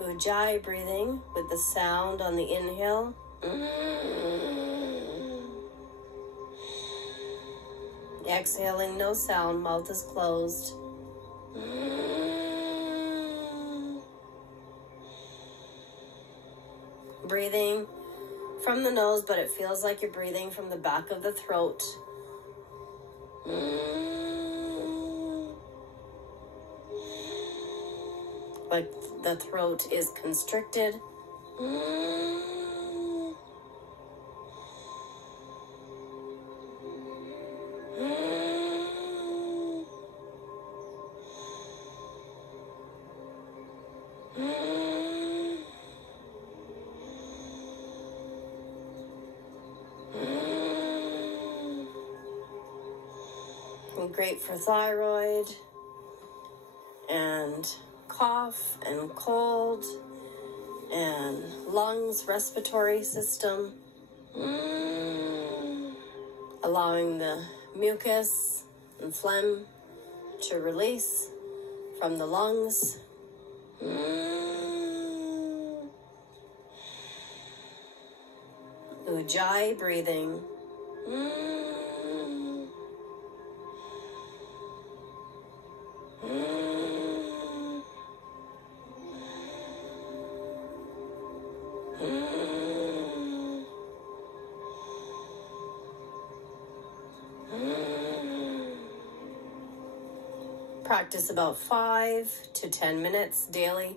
Ujjayi breathing with the sound on the inhale. Exhaling, no sound, mouth is closed. Breathing from the nose, but it feels like you're breathing from the back of the throat. Like the throat is constricted. Great for thyroid and cough and cold and lungs, respiratory system, allowing the mucus and phlegm to release from the lungs. Ujjayi breathing. Practice about 5 to 10 minutes daily.